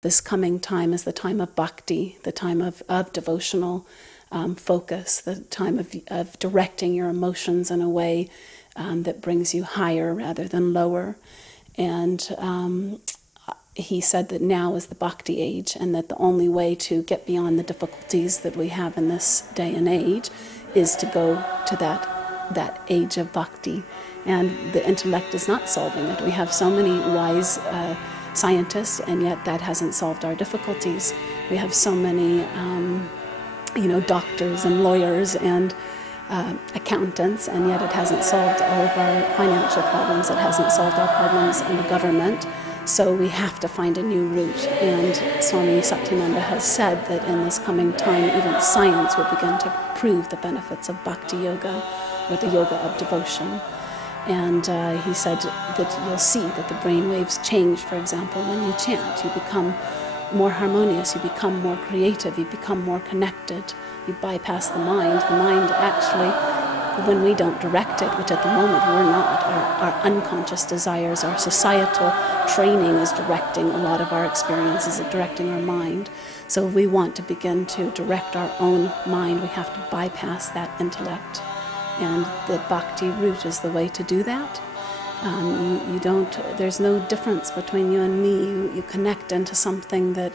This coming time is the time of bhakti, the time of devotional focus, the time of directing your emotions in a way that brings you higher rather than lower. And he said that now is the bhakti age, and that the only way to get beyond the difficulties that we have in this day and age is to go to that age of bhakti. And the intellect is not solving it. We have so many wise scientists, and yet that hasn't solved our difficulties. We have so many doctors and lawyers and accountants, and yet it hasn't solved all of our financial problems. It hasn't solved our problems in the government. So we have to find a new route. And Swami Satyananda has said that in this coming time, even science will begin to prove the benefits of bhakti yoga, or the yoga of devotion. And he said that you'll see that the brain waves change, for example, when you chant. You become more harmonious, you become more creative, you become more connected, you bypass the mind. The mind actually, when we don't direct it, which at the moment we're not, our unconscious desires, our societal training is directing a lot of our experiences, directing our mind. So if we want to begin to direct our own mind, we have to bypass that intellect. And the bhakti route is the way to do that. There's no difference between you and me. You connect into something that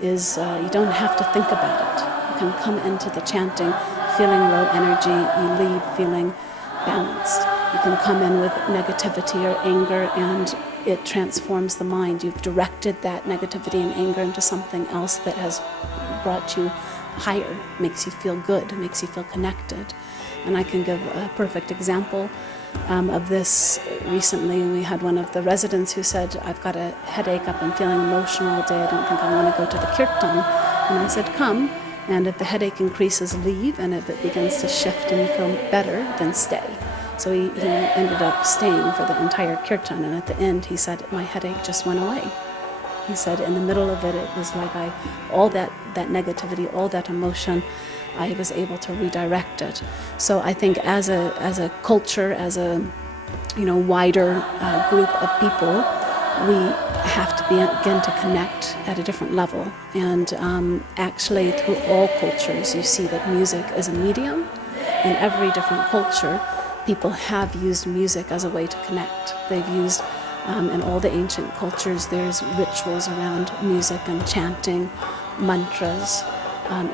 is, you don't have to think about it. You can come into the chanting feeling low energy, you leave feeling balanced. You can come in with negativity or anger, and it transforms the mind. You've directed that negativity and anger into something else that has brought you higher, makes you feel good, makes you feel connected. And I can give a perfect example of this. Recently, we had one of the residents who said, I've got a headache, I've been feeling emotional all day, I don't think I want to go to the kirtan. And I said, come, and if the headache increases, leave, and if it begins to shift and you feel better, then stay. So he ended up staying for the entire kirtan, and at the end he said, my headache just went away. He said in the middle of it, it was like all that negativity, all that emotion, I was able to redirect it. So I think as a culture, as a wider group of people, we have to begin to connect at a different level. And actually through all cultures, you see that music is a medium. In every different culture, people have used music as a way to connect. They've used, in all the ancient cultures, there's rituals around music and chanting, mantras.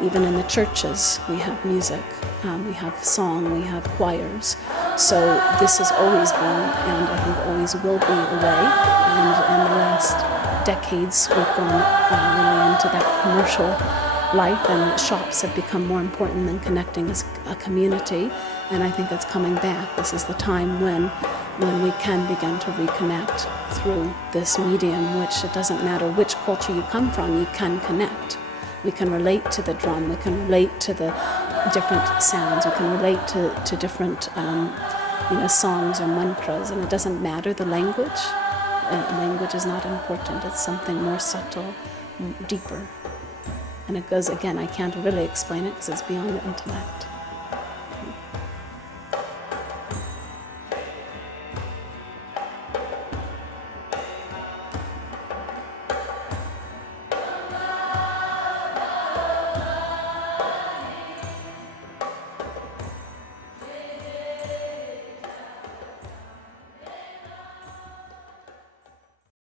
Even in the churches, we have music, we have song, we have choirs. So this has always been, and I think always will be, a way. And in the last decades, we've gone really into that commercial life, and shops have become more important than connecting as a community. And I think it's coming back. This is the time when we can begin to reconnect through this medium, which it doesn't matter which culture you come from, you can connect. We can relate to the drum, we can relate to the different sounds, we can relate to different songs or mantras, and it doesn't matter the language. Language is not important, it's something more subtle, deeper. And it goes, again, I can't really explain it because it's beyond the intellect.